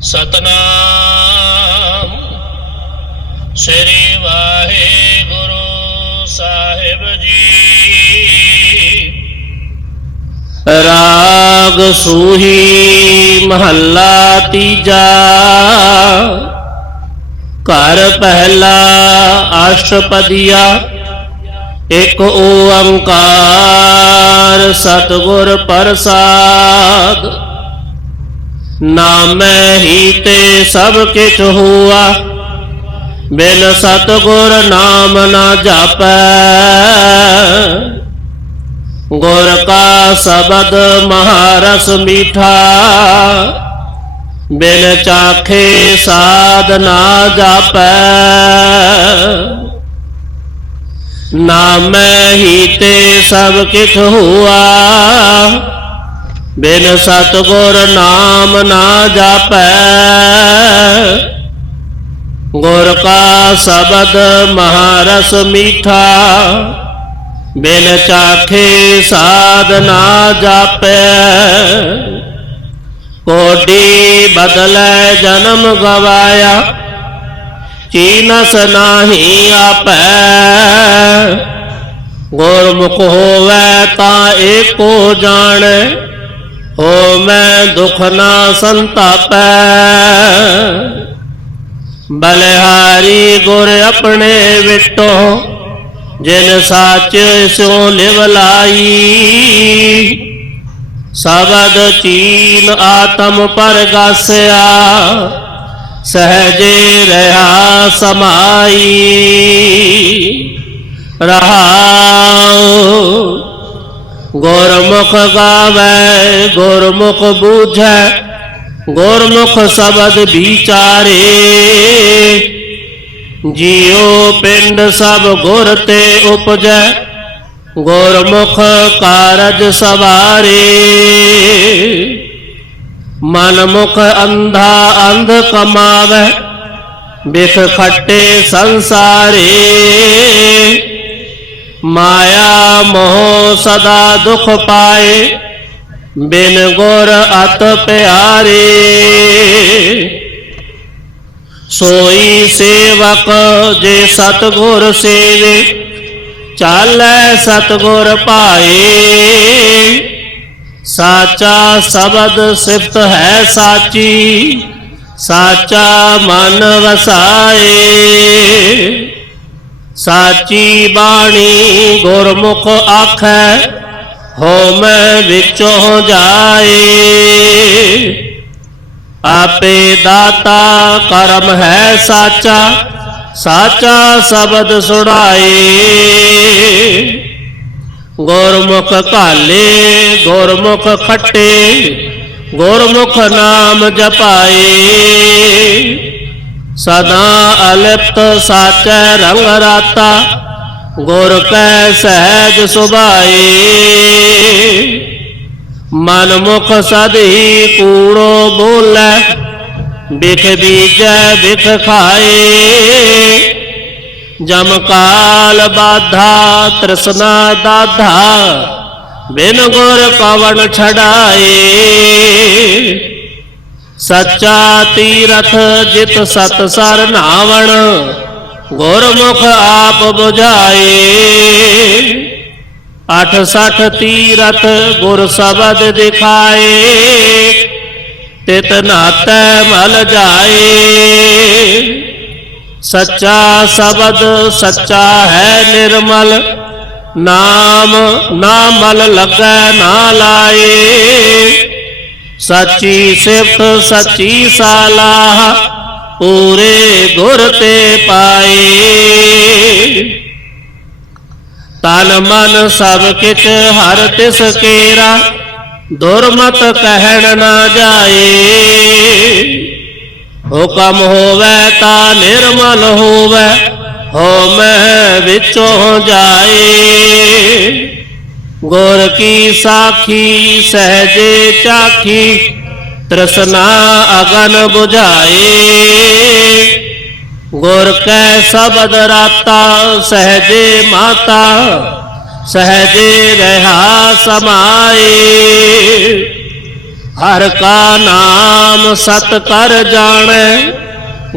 ਸਤਨਾਮ। ਸ੍ਰੀ ਵਾਹਿਗੁਰੂ ਸਾਹਿਬ ਜੀ। ਰਾਗ ਸੂਹੀ ਮਹੱਲਾ ਤੀਜਾ। ਘਰ ਪਹਿਲਾ ਅਸ਼ਟਪਦੀਆ। ਇਕ ਓੰਕਾਰ ਸਤਿਗੁਰ ਪ੍ਰਸਾਦ। नाम ही ते सब किच हुआ। बिन सतगुर नाम ना जाप। गुर का शबद महारस मीठा। बिन चाखे साध ना जाप। नाम ही ते सब किच हुआ। बिन सतगुर नाम ना जाप गुर का शबद महारस मीठा बिन चाखे साध ना जाप कोडी बदल जन्म गवाया चीनस नाही आप गुरमुख होवे ता एको जाने हो मैं दुख ना संताप। बलहारी गुर अपने विटो, जिन साच सो लिवलाई सबद चीन आत्म पर गसया, सहजे रहा समाई। रहा ਗੁਰਮੁਖ ਗਾਵੇ ਗੁਰਮੁਖ ਬੂਝੈ ਗੁਰਮੁਖ ਸ਼ਬਦ ਵਿਚਾਰੇ ਜੀਉ ਪਿੰਡ ਸਭ ਗੁਰ ਤੇ ਉਪਜੈ ਗੁਰਮੁਖ ਕਾਰਜ ਸਵਾਰੇ ਮਨ ਮੁਖ ਅੰਧਾ ਅੰਧ ਕਮਾਵੇ ਬਿਖ ਖੱਟੇ ਸੰਸਾਰੇ ਮਾਇਆ मोह सदा दुख पाए, बिन गुर अत प्यारे। सोई सेवक जे सतगुर सेवे चल सतगुर पाए। साचा शबद सिफत है साची, साचा मन वसाए। ਸਾਚੀ ਬਾਣੀ ਗੁਰਮੁਖ ਆਖੈ ਹੋਮੈ ਵਿੱਚੋਂ ਜਾਏ। ਆਪੇ ਦਾਤਾ ਕਰਮ ਹੈ ਸਾਚਾ ਸਾਚਾ ਸ਼ਬਦ ਸੁਣਾਏ। ਗੁਰਮੁਖ ਕਾਲੇ ਗੁਰਮੁਖ ਖੱਟੇ, ਗੁਰਮੁਖ ਨਾਮ ਜਪਾਏ। सदा अलिप्त तो साच रंग राता, गुर कै सहज सुभाए मन मुख सदी कूड़ो बोले, बिख बीजै बिख खाए जमकाल बाधा तृष्णा दाधा, बिन गुर पवन छड़ाए ਸੱਚਾ ਤੀਰਥ ਜਿਤ ਸਤ ਸਰ ਨਾਵਣ ਗੁਰਮੁਖ ਆਪ 부ਝਾਏ ਅਠ ਸਠ ਤੀਰਥ ਗੁਰ ਸ਼ਬਦ ਦਿਖਾਏ, ਤਿਤ ਨਾਤੈ ਮਲ ਜਾਏ। ਸੱਚਾ ਸ਼ਬਦ ਸੱਚਾ ਹੈ ਨਿਰਮਲ, ਨਾਮ ਨਾ ਮਲ ਲੱਗੈ ਨਾ ਲਾਏ। सची सिफ सची सलाह, पूरे गुरते पाए। तन मन सब किच हर तिस केरा, दुर्मत कहण ना जाए। हुक्म होवे ता निर्मल होवे हो मैं विचों जाए। गुर की साखी, सहजे चाखी तृष्णा अगन बुझाए। गौर कै सबद राता, सहजे माता, सहजे रहा समाए। हर का नाम सत कर जाने,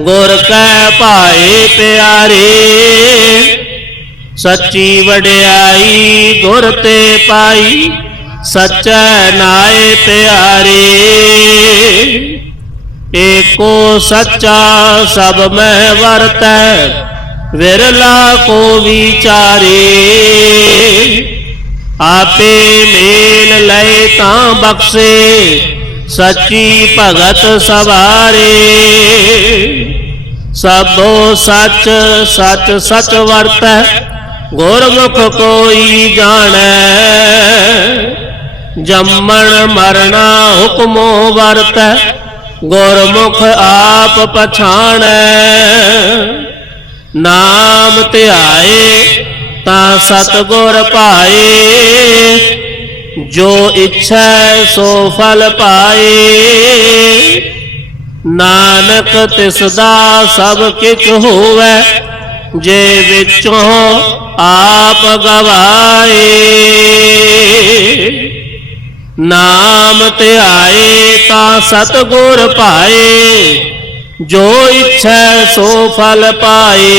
गुर कै पाए प्यारे। ਸੱਚੀ ਵਡਿਆਈ ਗੁਰ ਤੇ ਪਾਈ ਸਚੈ ਨਾਏ ਪਿਆਰੇ ਏਕੋ ਸੱਚਾ ਸਭ ਮੈਂ ਵਰਤੈ ਵਿਰਲਾ ਕੋ ਵਿਚਾਰੇ ਆਪੇ ਮੇਲ ਲਏ ਤਾਂ ਬਖਸ਼ੇ ਸੱਚੀ ਭਗਤ ਸਵਾਰੇ ਸਭੋ ਸੱਚ ਸੱਚ ਸੱਚ ਵਰਤੈ गौरमुख कोई जाने जम्मण मरना हुक्मो वरत गौरमुख आप पछाण नाम त्याए ता सतगुर पाए जो इच्छा सो फल पाए नानक तिसदा सब किच हुए जे विचों आप गवाए। नाम ते आए ता सतगुर पाए। जो इच्छा सो फल पाए।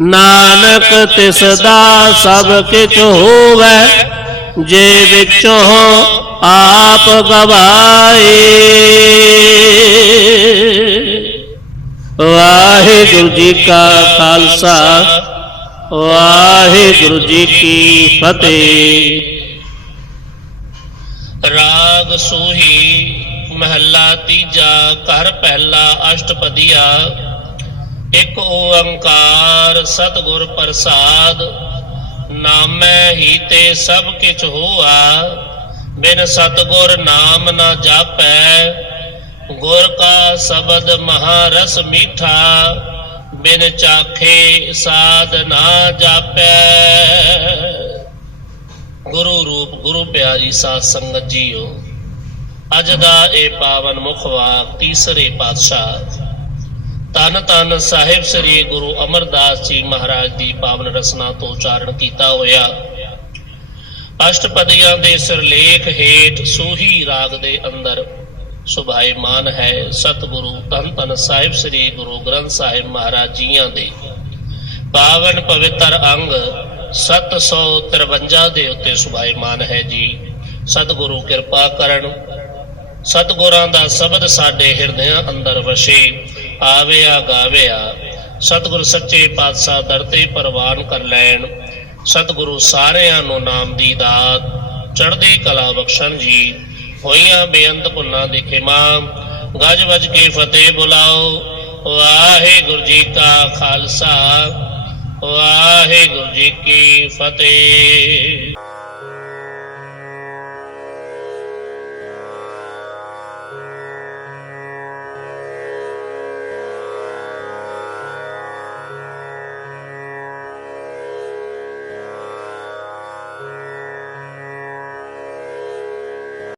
नानक तिसदा सब किच होवे। जे विचों आप गवाए। ਵਾਹਿਗੁਰੂ ਜੀ ਕਾ ਖਾਲਸਾ, ਵਾਹਿਗੁਰੂ ਜੀ ਕੀ ਫਤਿਹ। ਰਾਗ ਸੋਹੀ ਮਹੱਲਾ ਤੀਜਾ, ਘਰ ਪਹਿਲਾ ਅਸ਼ਟਪਦੀਆ। ਇੱਕ ਓੰਕਾਰ ਸਤਿਗੁਰ ਪ੍ਰਸਾਦ, ਨਾਮੈ ਹੀ ਤੇ ਸਭ ਕਿਛ ਹੋਆ। ਬਿਨ ਸਤਿਗੁਰ ਨਾਮ ਨਾ ਜਾਪੈ ਗੁਰ ਕਾ ਸ਼ਬਦ ਮਹਾਰਸ ਮੀਠਾ, ਬਿਨ ਚਾਖੇ ਸਾਧ ਨਾ ਜਾਪੈ। ਗੁਰੂ ਰੂਪ, ਗੁਰੂ ਪਿਆਰੀ ਸਾਧ ਸੰਗਤ ਜੀਓ, ਅੱਜ ਦਾ ਇਹ ਪਾਵਨ ਮੁਖ ਤੀਸਰੇ ਪਾਤਸ਼ਾਹ ਤਨ ਤਨ ਸਾਹਿਬ ਸ੍ਰੀ ਗੁਰੂ ਅਮਰਦਾਸ ਜੀ ਮਹਾਰਾਜ ਦੀ ਪਾਵਨ ਰਸਨਾ ਤੋਂ ਉਚਾਰਨ ਕੀਤਾ ਹੋਇਆ। ਅਸ਼ਟਪਦੀਆਂ ਦੇ ਸਿਰਲੇਖ ਹੇਠ ਸੂਹੀ ਰਾਗ ਦੇ ਅੰਦਰ ਸੁਭਾਈਮਾਨ ਹੈ ਸਤਿਗੁਰੂ ਧੰਨ ਧੰਨ ਸਾਹਿਬ ਸ੍ਰੀ ਗੁਰੂ ਗ੍ਰੰਥ ਸਾਹਿਬ ਮਹਾਰਾਜ ਜੀਆਂ ਦੇ। ਪਾਵਨ ਪਵਿੱਤਰ ਅੰਗ 753 ਦੇ ਉੱਤੇ ਸੁਭਾਈਮਾਨ ਹੈ ਜੀ। ਸਤਿਗੁਰੂ ਕਿਰਪਾ ਕਰਨ। ਸਤਿਗੁਰਾਂ ਦਾ ਸ਼ਬਦ ਸਾਡੇ ਹਿਰਦਿਆਂ ਅੰਦਰ ਵਸੇ, ਆਵਿਆ ਗਾਵਿਆ। ਸਤਿਗੁਰ ਸੱਚੇ ਪਾਤਸ਼ਾਹ ਦਰ ਤੇ ਪ੍ਰਵਾਨ ਕਰ ਲੈਣ। ਸਤਿਗੁਰੂ ਸਾਰਿਆਂ ਨੂੰ ਨਾਮ ਦੀ ਦਾਤ, ਚੜ੍ਹਦੀ ਕਲਾ ਬਖਸ਼ਣ ਜੀ। ਹੋਈਆਂ ਬੇਅੰਤ ਭੁੱਲਾਂ ਦੀ ਖਿਮਾ। ਗੱਜ ਵੱਜ ਕੇ ਫਤਿਹ ਬੁਲਾਓ। ਵਾਹਿਗੁਰੂ ਜੀ ਕਾ ਖਾਲਸਾ। ਵਾਹਿਗੁਰੂ ਜੀ ਕੀ ਫਤਿਹ।